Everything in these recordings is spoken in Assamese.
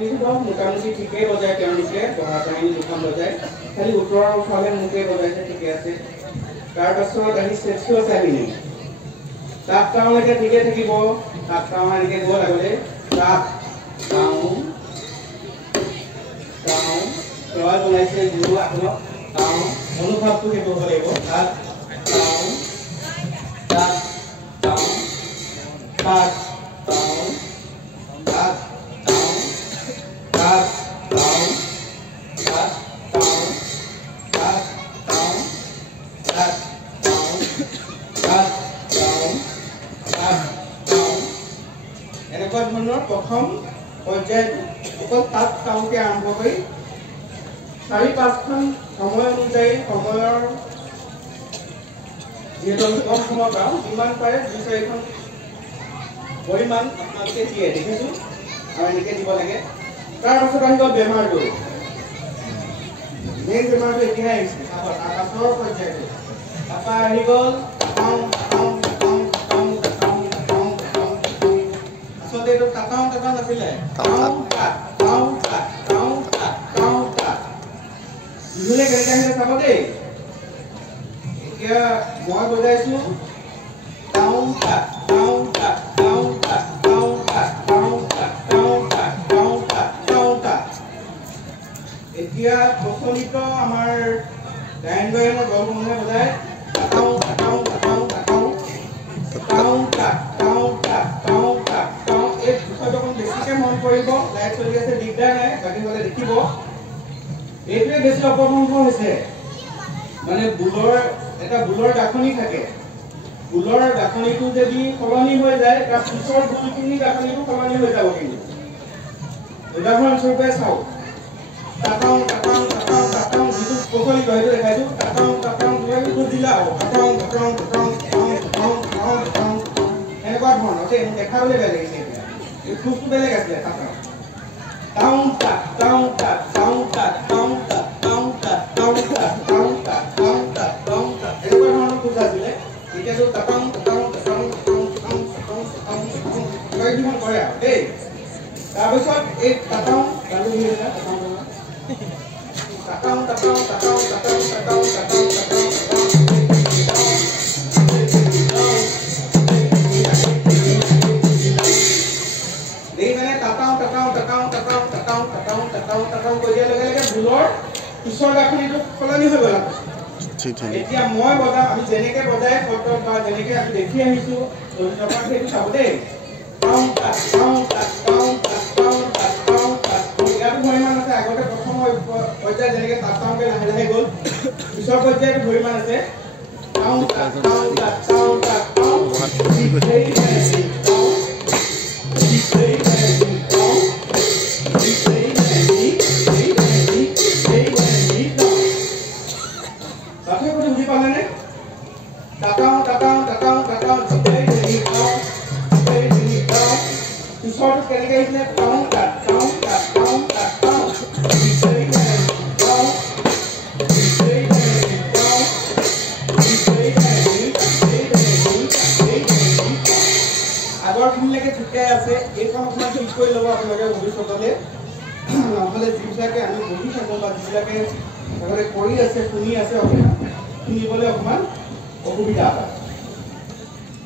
কিন্তু মোটামুটি ঠিকেই বজায় তেওঁলোকে পঢ়া কাহিনী দুখন বজায় খালি উত্তৰৰ ফালে মুখে বজাইছে ঠিকে আছে তাৰপাছত আহি চেক্সুৱেল চাইমিনি তাক টাউনলৈকে ঠিকে থাকিব তাক টাউন এনেকৈ গ'ল আগতে তাক টাউন টাউন সেৱা বনাইছে যিটো আপোনাক টাউন অনুভৱটো সেইটো হ'ব লাগিব তাক টাউন তাক টাউন তাক টাউন তাক টাউন তাক টাউন তাক টাউন তাক টাউন তাক টাউন তাক টাউন তাক টাউন এনেকুৱা ধৰণৰ প্ৰথম পৰ্যায়টো অকল তাক টাউনকে আৰম্ভ কৰি 4-5খন সময় অনুযায়ী সময়ৰ যিহেতু আমি কম সময় পাওঁ যিমান পাৰে 2-4খন পৰিমাণ আপোনালোকে দিয়ে দেখিছোঁ আৰু এনেকৈ দিব লাগে তাৰপাছত আহি গ'ল বেমাৰটো মেইন বেমাৰটো এতিয়াহে আহিছে আকাশৰ পৰ্যায়টো তাৰপৰা আহি গ'ল আচলতে এইটো টাটাও নাছিলে বিহুলে কেনেকৈ আহিলে চাব দেই এতিয়া মই বজাইছো এতিয়া প্ৰচলিত আমাৰ গায়ন বায়নৰ দলসমূহে বজায় এই বিষয়টো অকণ বেছিকৈ মন কৰিব লাইট চলি আছে দিগদাৰ নাই বাকী গ'লে দেখিব এইটোৱে বেছি অপভ্ৰংশ হৈছে মানে বুলৰ গাঁথনি থাকে বুলৰ গাঁথনিটো যদি সলনি হৈ যায় তাৰ পিছৰ বুলখিনি গাঁথনিটো সলনি হৈ যাব কিন্তু উদাহৰণস্বৰূপে চাওক টাটাং যিটো প্ৰচলিত সেইটো দেখাইছো টাটাং দিলা হ'ব এনেকুৱা ধৰণৰ দেই মোক দেখাবলৈ বেয়া লাগিছে এতিয়া এই খোজটো বেলেগ আছিলে টাটাং এনেকুৱা ধৰণৰ খোজ আছিলে এতিয়াতো টাটাং কৰে আৰু দেই তাৰপিছত এই টাটাং পিছৰ গাঁথনিটো সলনি হৈ গ'ল এতিয়া মই বজাম আমি যেনেকে বজাই বা যেনেকে আমি দেখি আহিছো সেইটো চাব দেই ইয়াতো ভৰিমান আছে আগতে প্ৰথম পৰ্যায় যেনেকে টাটাংকে লাহে লাহে গ'ল পিছৰ পৰ্যায়তো ভৰিমান আছে বুজি পালেনে পিছৰটো কেনেকে আহিছিলে আগৰখিনিলৈকে ঠিকে আছে এইখন অকণমান ঠিক কৰি ল'ব আপোনালোকে ভৱিষ্যতলৈ নহ'লে যিবিলাকে আমি বহি থাকোঁ বা যিবিলাকে কৰি আছে শুনি আছে শুনিবলৈ অকণমান অসুবিধা হয়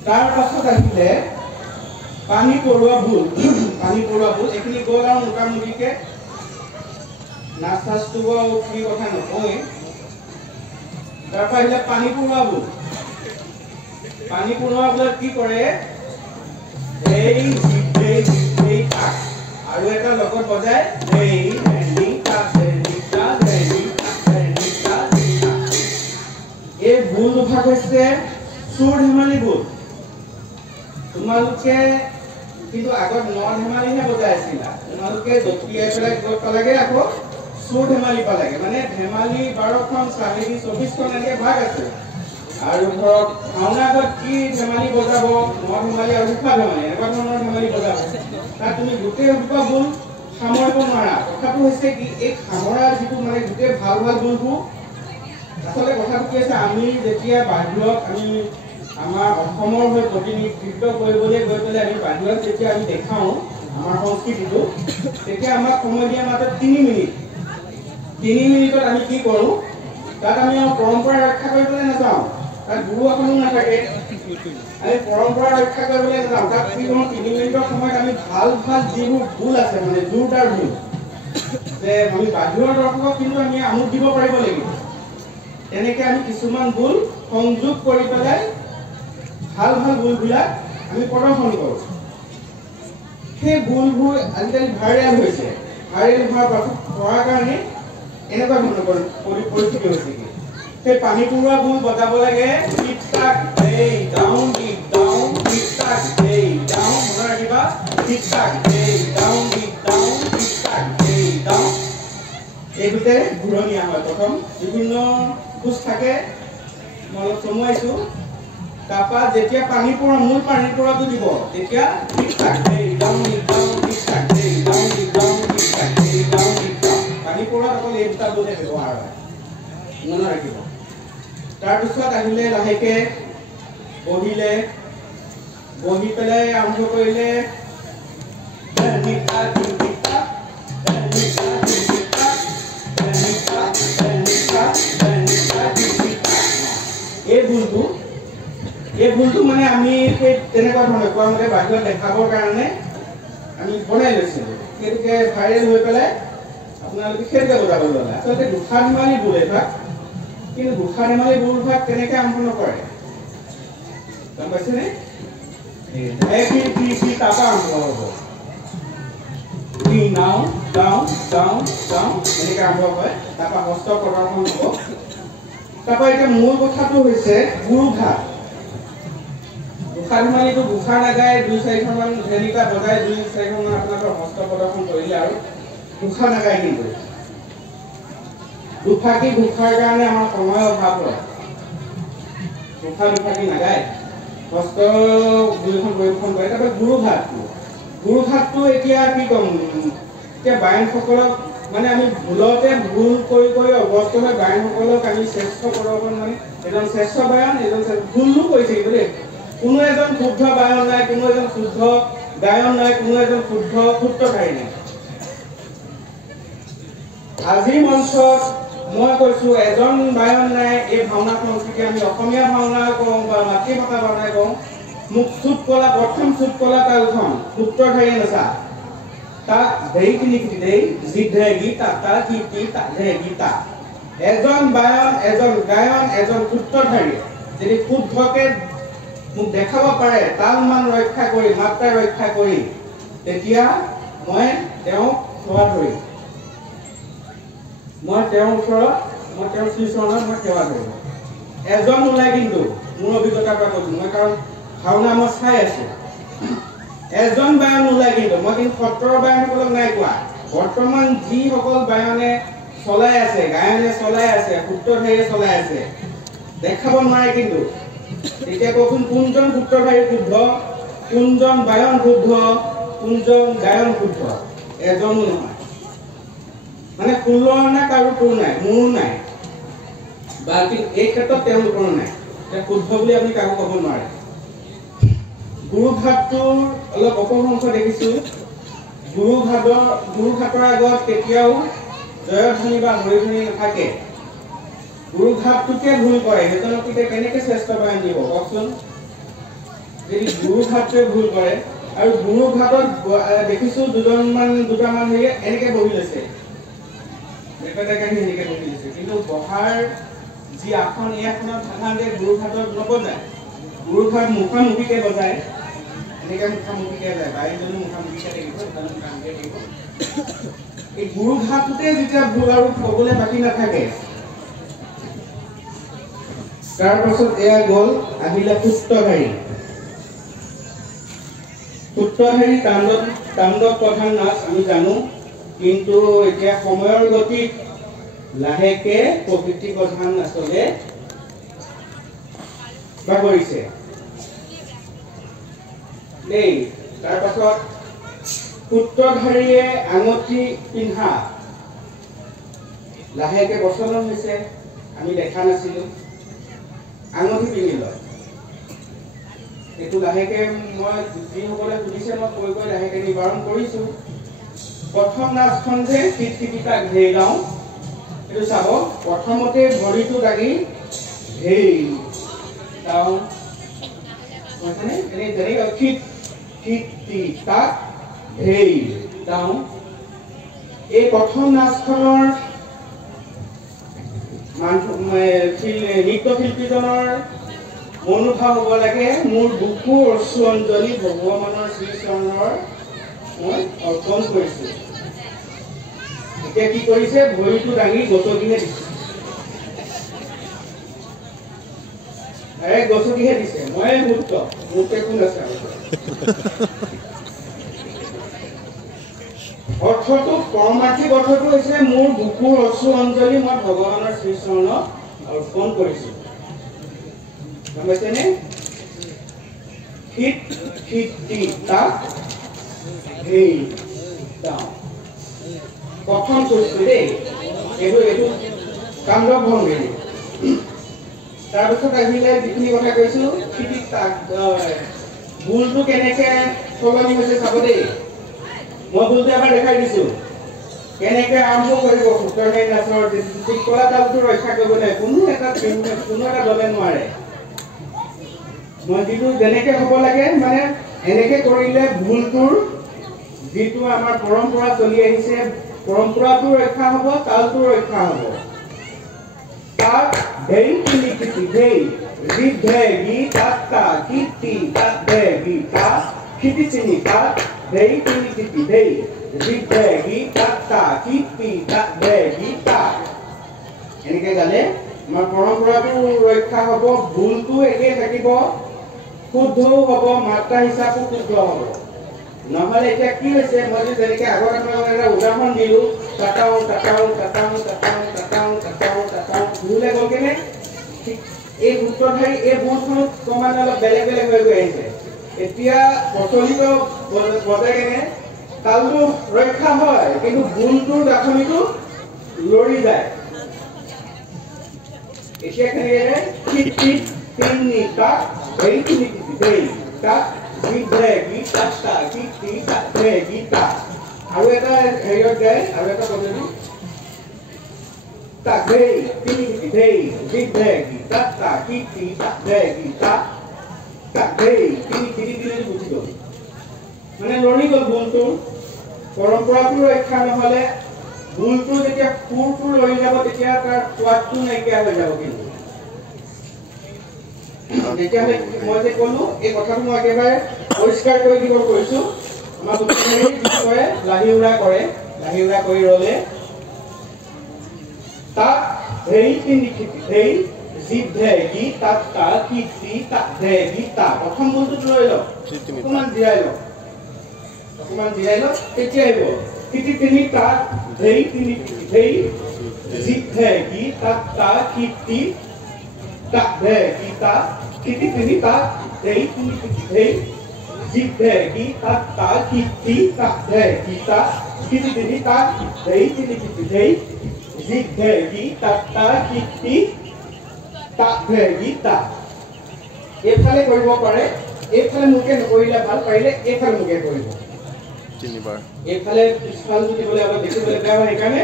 তাৰ পাছত আহিলে পানী পৰুৱা ভুল এইখিনি গ'ল আৰু মোটামুটিকৈ নাচ চাচটো কি কথা নকওঁৱেই তাৰপৰা আহিলে পানী পৰুৱা ভুলত কি কৰে আৰু এটা লগত বজায় এই ভুল দুভাগ হৈছে চুৰ ধেমালি ভুল তোমালোকে কিন্তু আগত ন ধেমালিহে বজাইছিলা তোমালোকে জঁপিয়াই পেলাই গৈ পালাগে আকৌ চুৰ ধেমালি পালাগে মানে ধেমালি 12খন চাহেৰি 24খন এনেকৈ ভাগ আছে আৰু ধৰক ভাওনা আগত কি ধেমালি বজাব ন ধেমালি আৰু উঠা ধেমালি এনেকুৱা ধৰণৰ ধেমালি বজাব তাত তুমি গোটেই সোপা ভুল সামৰিব নোৱাৰা কথাটো হৈছে কি এই সামৰা যিটো মানে গোটেই ভাল ভুলবোৰ আচলতে কথাটো কি আছে আমি যেতিয়া বাহিৰত আমি আমাৰ অসমৰ হৈ প্ৰতিনিধিত্ব কৰিবলৈ গৈ পেলাই আমি বাহিৰত যেতিয়া আমি দেখাওঁ আমাৰ সংস্কৃতিটো তেতিয়া আমাক সময় দিয়া মাত্ৰ 3 মিনিট 3 মিনিটত আমি কি কৰোঁ তাত আমি পৰম্পৰা ৰক্ষা কৰিবলৈ নাযাওঁ তাত গুৰু এখনো নাথাকে আমি পৰম্পৰা ৰক্ষা কৰিবলৈ নাযাওঁ তাত কি কৰোঁ 3 মিনিটৰ সময়ত আমি ভাল ভাল যিবোৰ ভুল আছে মানে জোৰদাৰ ভুল যে আমি বাহিৰৰ দৰ্শকক কিন্তু আমি আমোদ দিব পাৰিব লাগিব তেনেকৈ আমি কিছুমান ভুল সংযোগ কৰি পেলাই ভাল ভাল ভুলবিলাক আমি প্ৰদৰ্শন কৰোঁ সেই ভুলবোৰ আজিকালি ভাইৰেল হৈছে ভাইৰেল হোৱাৰ কাৰণে এনেকুৱা ধৰণৰ পৰিস্থিতি হৈছে কি সেই পানী পুৰুৱা ভুল বজাব লাগে টিক টাক এই ডাউন টিক ডাউন টিক টাক এই ডাউন মনত ৰাখিবা টিক টাক এই ডাউন টিক ডাউন টিক টাক এই ডাউন এই দুটাই ঘূৰণীয়া হয় প্ৰথম বিভিন্ন খোজ থাকে মই অলপ চমুৱাইছোঁ তাৰপৰা যেতিয়া পানী পৰা মূল পানী পৰাটো দিব তেতিয়া টিক টাক এই ডাউন টিক ডাউন টিক টাক এই ডাউন টিক ডাউন টিক টাক এই ডাউন টিক টাক পানী পৰাত অকল এই দুটা ভুলে ব্যৱহাৰ হয় মনত ৰাখিব তাৰপিছত আহিলে লাহেকৈ বহিলে বহি পেলাই আৰম্ভ কৰিলে এই ভুলটো মানে আমি তেনেকুৱা ধৰণে কোৱা মতে বাহিৰত দেখাবৰ কাৰণে আমি বনাই লৈছিলোঁ সেইটোকে ভাইৰেল হৈ পেলাই আপোনালোকে সেইটোকে বজাব ল'লে আচলতে দুখা ধেমালি ভুল এভাগ কিন্তু দুখা ধেমালি ভুলভাগ কেনেকৈ আৰম্ভ নকৰে গম পাইছেনে তাৰপৰা আৰম্ভ হ'ব নাও ডাউন ডাউন ডাউন এনেকৈ আৰম্ভ হয় তাৰপৰা হস্ত প্ৰদৰ্শন হ'ব তাৰপৰা এতিয়া মূল কথাটো হৈছে গুৰুঘাট দুখা ধেমালিটো দুখা নাগায় 2-4খনমান ভেলিকা বজাই 2-4খনমান আপোনালোকৰ হস্ত প্ৰদৰ্শন কৰিলে আৰু দুখা নাগায় কিন্তু দুফাকি ঘোষাৰ কাৰণে আমাৰ সময়ৰ অভাৱ হয় দুফাকি নাগায় হস্ত দুইখন পৰিৱেশন কৰে তাৰপৰা গুৰুঘাটটো এতিয়া কি ক'ম এতিয়া বায়নসকলক মানে আমি ভুলতে ভুল কৰি কৰি অৱস্থ হৈ বায়নসকলক আমি শ্ৰেষ্ঠ প্ৰদৰ্শন মানে এজন শ্ৰেষ্ঠ বায়ন এজন ভুলো কৰিছে কিন্তু দেই কোনো এজন শুদ্ধ বায়ন নাই কোনো এজন শুদ্ধ গায়ন নাই কোনো এজন শুদ্ধ সূত্ৰধাৰী নাই আজিৰ মঞ্চত মই কৈছোঁ এজন বায়ন নাই এই ভাওনা সংস্কৃতি আমি অসমীয়া ভাওনা কওঁ বা মাতৃভাষা ভাওনা কওঁ মোক চুট কলা প্ৰথম চুট কলা তালখন সূত্ৰধাৰীয়ে নচা তাক ধেইখিনি দেই জিধে গীতা তা কীৰ্তি তাধে গীতা এজন বায়ন এজন গায়ন এজন সূত্ৰধাৰী যদি শুদ্ধকে মোক দেখাব পাৰে তাল মান ৰক্ষা কৰি মাত্ৰা ৰক্ষা কৰি তেতিয়া মই তেওঁক সেৱা ধৰিম মই তেওঁৰ ওচৰত মই তেওঁৰ শ্ৰীচৰণত মই সেৱা ধৰিম এজন ওলাই কিন্তু মোৰ অভিজ্ঞতাৰ পৰা কৈছোঁ মই কাৰণ ভাওনা মই চাই আছোঁ এজন বায়ন ওলাই কিন্তু মই কিন্তু সত্ৰৰ বায়নসকলক নাই কোৱা বৰ্তমান যিসকল বায়নে চলাই আছে গায়নে চলাই আছে সূত্ৰধাৰীয়ে চলাই আছে দেখাব নোৱাৰে কিন্তু এতিয়া কওকচোন কোনজন সূত্ৰধাৰী শুদ্ধ কোনজন বায়ন শুদ্ধ কোনজন গায়ন শুদ্ধ এজনো নহয় মানে তুলনা কাৰো তোৰ নাই মোৰো নাই বা এই ক্ষেত্ৰত তেওঁলোকৰ নাই শুদ্ধ বুলি আপুনি কাকো ক'ব নোৱাৰে গুৰুঘাটটোৰ অলপ অপভ্ৰংশ দেখিছোঁ গুৰুঘাটৰ আগত কেতিয়াও জয়ধ্বনি বা হৰিধ্বনি নাথাকে গুৰুঘাটটোকে ভুল কৰে সেইজনক এতিয়া কেনেকৈ শ্ৰেষ্ঠ বায়ন দিব কওকচোন যদি গুৰুঘাটটোৱে ভুল কৰে আৰু গুৰুঘাটত দেখিছোঁ দুটামান হেৰিয়ে এনেকৈ বহি লৈছে এনেকৈ বহি লৈছে কিন্তু বহাৰ যি আসন এই আসনত সাধাৰণতে গুৰুঘাটত নবজায় গুৰুঘাট মুখামুখিকৈ বজায় এনেকৈ মুখামুখিকৈ যায় বায়নজনো মুখামুখিকৈ থাকিব এজনো মুখামুখিকৈ থাকিব এই গুৰুঘাটটোতে যেতিয়া ভুল আৰু ক'বলৈ বাকী নাথাকে তাৰপাছত এয়া গ'ল আহিলে সূত্ৰধাৰী তাণ্ডৱ প্ৰধান নাচ আমি জানো কিন্তু এতিয়া সময়ৰ গতিত লাহেকে প্ৰকৃতি প্ৰধান নাচলে বাগৰিছে দেই তাৰপাছত সূত্ৰধাৰীয়ে আঙঠি পিন্ধা লাহেকে প্ৰচলন হৈছে আমি দেখা নাছিলোঁ আঙঠি পিন্ধি লয় এইটো লাহেকে মই যিসকলে সুধিছে মই কৈ কৈ লাহেকে নিবাৰণ কৰিছোঁ। প্ৰথম নাচখন যে টিপটিপিতা ঘেই গাওঁ, এইটো চাব। প্ৰথমতে ভৰিটো দাঙি ঘেই গাওঁ, যেনেকৈ খিট খিট টি তাক ঘেই গাওঁ। এই প্ৰথম নাচখনৰ নৃত্যশিল্পীজনৰ মনোভাৱ হ'ব লাগে, মোৰ বুকু অশ্ৰু অঞ্জলি ভগৱানৰ শ্ৰীচৰণৰ মই অৰ্পণ কৰিছোঁ। এতিয়া কি কৰিছে, ভৰিটো দাঙি গছকিহে দিছে, গছকিহে দিছে। মই মুক্ত, মোকে কোন আছে? অৰ্থটো পৰমাৰ্থিক অৰ্থটো হৈছে মোৰ বুকুৰ অশ্ৰু অঞ্জলি মই ভগৱানৰ শ্ৰীচৰণত অৰ্পণ কৰিছোঁ। গম পাইছেনে? খিট খিট টি তাক ঘেই গাওঁ। প্ৰথম কৈছোঁ দেই, এইটো কাণ্ডৱ ভংগী। তাৰপিছত আহিলে যিখিনি কথা কৈছোঁ, খিটি তাক ভুলটো কেনেকে সলনি হৈছে চাব দেই। মই ভুলটো এবাৰ দেখাই দিছোঁ। কেনেকে আৰম্ভ কৰিব সূত্ৰময় নাচৰ কলা তালটো ৰক্ষা কৰিব নোৱাৰে, কোনো এটা দলে নোৱাৰে। মই যিটো যেনেকে হ'ব লাগে, মানে এনেকে কৰিলে ভুলটোৰ যিটো আমাৰ পৰম্পৰা চলি আহিছে, পৰম্পৰাটো ৰক্ষা হ'ব, তালটো ৰক্ষা হ'ব। তাক ধেই তিনি কিটি ধেই ৰি ধে গি তাক তা কিটি তাক ধে গি তা কিটি তিনি তাক ধেই তিনি কিটি ধেই ৰি ধে গি তাক তা কিটি তাক ধে গি তা। এনেকে গালে আমাৰ পৰম্পৰাটো ৰক্ষা হ'ব, ভুলটো একে থাকিব, শুদ্ধও হ'ব, মাত্ৰা হিচাপো শুদ্ধ হ'ব। নহ'লে এতিয়া কি হৈছে, মই যেনেকে আগত আপোনালোকক এটা উদাহৰণ দিলোঁ, টাটাও টাটাও টাটাও টাটাও টাটাও টাটাও টাটাও ভুলে গ'ল কেনে এই সূত্ৰধাৰী এই বোৰ্ডখনত ক্ৰমান্বয়ে অলপ বেলেগ বেলেগ হৈ গৈ আহিছে। এতিয়া প্ৰচলিত বজাই কেনে তালটো ৰক্ষা হয়, কিন্তু ভুলটোৰ গাঁথনিটো লৰি যায়। এতিয়া কেনেকে খিট খিট তিনি তাক ধেই তিনি ধেই তাক গি ধে গি তাক তা কিটি তাক ধে গি তা। আৰু এটা হেৰিয়ত যায়, আৰু এটা পদ্ধতি তাক ধেই তিনি ধেই গি ধে গি তাক তা কিটি তাক ধে গি তা তাক ধেই তিনি তিনি তিনি গুচি গ'ল, মানে লৰি গ'ল ভুলটো। পৰম্পৰাটো ৰক্ষা নহ'লে ভুলটো যেতিয়া সুৰটো লৰি যাব, তেতিয়া তাৰ সোৱাদটো নাইকিয়া হৈ যাব। কিন্তু তেতিয়াহ'লে মই যে ক'লো এই কথাটো মই একেবাৰে পৰিষ্কাৰ কৰি দিব কৈছোঁ। আমাৰ গোটেই কয় লাহি উৰা কৰে, লাহি উৰা কৰি ৰ'লে তাক ধেই তিনি কিটি ধেই জীৱ ধে গি তাক তা কিটি তাক ধে গি তা। প্ৰথম ভুলটো লৈ লওক, অকণমান জিৰাই লওক, অকণমান জিৰাই লওক, তেতিয়া আহিব কিটি তিনি তাক ধেই তিনি কিটি ধেই জীৱ ধে গি তাক তা কিটি তাক ধে গি তা কিটি তিনি তাক ধেই তিনি কিটি ধেই জীৱ ধে গি তাক তা কিটি তাক ধে গি তা কিটি তিনি তাক ধেই তিনি কিটি ধেই জীৱ ধে গি তাক তা কিটি তাক ধে গি তা। এইফালে কৰিব পাৰে, এইফালে মুখে নকৰিলে ভাল, পাৰিলে এইফালে মুখে কৰিব। তিনিবাৰ এইফালে পিছফাল দিবলৈ অলপ দেখিবলৈ বেয়া হয়, সেইকাৰণে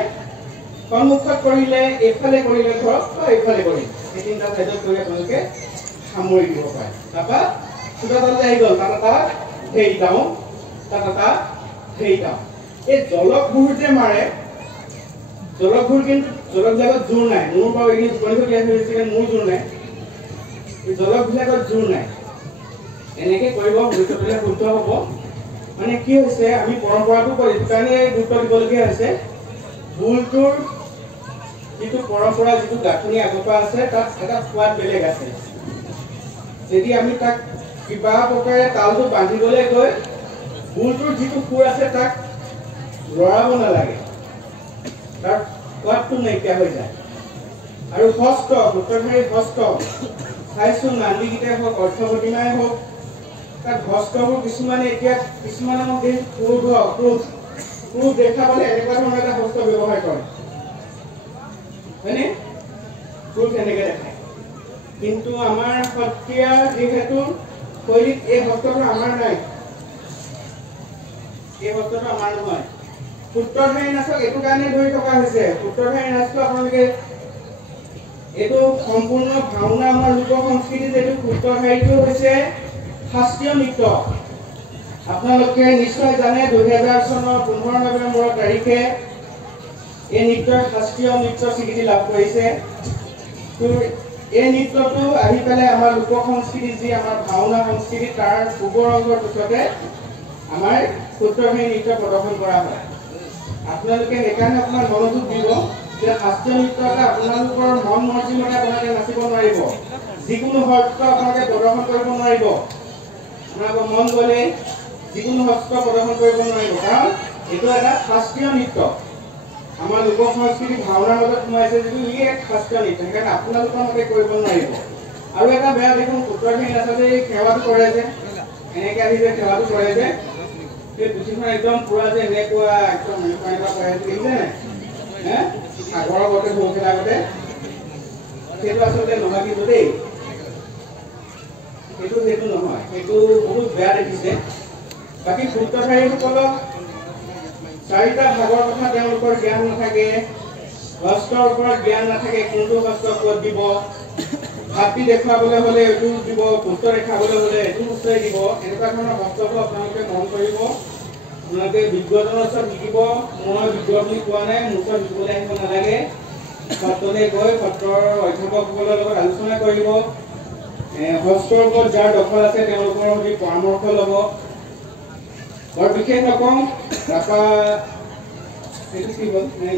সন্মুখত কৰিলে এইফালে কৰিলে ধৰক বা এইফালে কৰিলে এই তিনিটা চাইডত কৰি আপোনালোকে সামৰি দিব পাৰে। তাৰপৰা চোতাললৈ আহি গ'ল, টাটা ধেই গাওঁ টাটা ধেই গাওঁ। এই জলকভোৰ যে মাৰে, জলকভোৰ কিন্তু জলকবিলাকত জোৰ নাই। মোৰ বাৰু এইখিনি জীৱনটো দিয়া হৈছে, মোৰ জোৰ নাই, এই জলকবিলাকত জোৰ নাই। এনেকে কৰিব, ভৱিষ্যতলৈ শুদ্ধ হ'ব। মানে কি হৈছে, আমি পৰম্পৰাটো এইটো কাৰণে গুৰুত্ব দিবলগীয়া হৈছে, ভুলটোৰ যিটো পৰম্পৰা, যিটো গাঁথনি আগৰ পৰা আছে, তাত এটা সোৱাদ বেলেগ আছে। যদি আমি তাক কিবা প্ৰকাৰে তালটো বান্ধিবলৈ গৈ ভুলটোৰ যিটো সুৰ আছে তাক লৰাব নালাগে, তাৰ সোৱাদটো নাইকিয়া হৈ যায়। আৰু হস্ত, সূত্ৰধাৰী হস্ত চাইছোঁ, নান্দিগীতাই হওক, অৰ্থপ্ৰতিমাই হওক, তাত হস্তবোৰ কিছুমানে এতিয়া কিছুমানে মোক ক্ৰোধ দেখাবলৈ এনেকুৱা ধৰণৰ এটা হস্ত ব্যৱহাৰ কৰে, হয়নে? ক্ৰোধ এনেকে দেখায়। কিন্তু আমাৰ সত্ৰীয়া যিহেতু শৈলীত এই হস্তটো আমাৰ নাই, এই হস্তটো আমাৰ নহয়। সূত্ৰধাৰী নাচক এইটো কাৰণে ধৰি থকা হৈছে। সূত্ৰধাৰী নাচটো আপোনালোকে এইটো সম্পূৰ্ণ ভাওনা আমাৰ লোক সংস্কৃতিত এইটো সূত্ৰধাৰীটো হৈছে শাস্ত্ৰীয় নৃত্য। আপোনালোকে নিশ্চয় জানে 2000 চনৰ 15 নৱেম্বৰ তাৰিখে এই নৃত্যৰ শাস্ত্ৰীয় নৃত্য স্বীকৃতি লাভ কৰিছে। এই নৃত্যটো আহি পেলাই আমাৰ লোক সংস্কৃতি যি আমাৰ ভাওনা সংস্কৃতি তাৰ পূৰ্বৰ অংগৰ পিছতে আমাৰ সূত্ৰধাৰী নৃত্য প্ৰদৰ্শন কৰা হয়। আপোনালোকে সেইকাৰণে অকণমান মনোযোগ দিব যে শাস্ত্ৰীয় নৃত্য এটা আপোনালোকৰ মন মৰ্জি মতে আপোনালোকে নাচিব নোৱাৰিব, যিকোনো হস্ত আপোনালোকে প্ৰদৰ্শন কৰিব নোৱাৰিব। আপোনালোকৰ মন গ'লে যিকোনো হস্ত প্ৰদৰ্শন কৰিব নোৱাৰিব, কাৰণ এইটো এটা শাস্ত্ৰীয় নৃত্য। আমাৰ লোক সংস্কৃতি ভাওনাৰ মাজত সোমাইছে যিটো ই এক শাস্ত্ৰীয় নৃত্য, সেইকাৰণে আপোনালোকৰ মতে কৰিব নোৱাৰিব। আৰু এটা বেয়া দেখোন সূত্ৰধাৰী নাচতে সেৱাটো কৰে যে, এনেকৈ আহি যে সেৱাটো কৰে যে, সেই পুথিখন একদম পুৰা যে এনেকুৱা একদম এনেকুৱা কৰে দেখিছে নাই? সাগৰৰ আগতে ঢৌ খেলা আগতে সেইটো আচলতে নহয় কিন্তু দেই, সেইটো নহয়, সেইটো বহুত বেয়া দেখিছে। বাকী সূত্ৰধাৰীসকলক 4টা ভাগৰ কথা তেওঁলোকৰ জ্ঞান নাথাকে, হস্তৰ ওপৰত জ্ঞান নাথাকে, কোনটো হস্ত ক'ত দিব, হাতী দেখুৱাবলৈ হ'লে এইটো দিব, পুত্ৰ দেখাবলৈ হ'লে এইটো হস্তই দিব। এনেকুৱা ধৰণৰ হস্তবোৰ আপোনালোকে মন কৰিব। আপোনালোকে বিজ্ঞজনৰ ওচৰত শিকিব। মই বিজ্ঞ বুলি কোৱা নাই, মোৰ ওচৰত শিকিবলৈ আহিব নালাগে। সত্ৰলৈ গৈ সত্ৰৰ অধ্যাপকসকলৰ লগত আলোচনা কৰিব। হস্তৰ ওপৰত যাৰ দখল আছে তেওঁলোকৰ সৈতে পৰামৰ্শ ল'ব। বৰ বিশেষ নকওঁ, তাৰপৰা সেইটো কি হ'ল নাই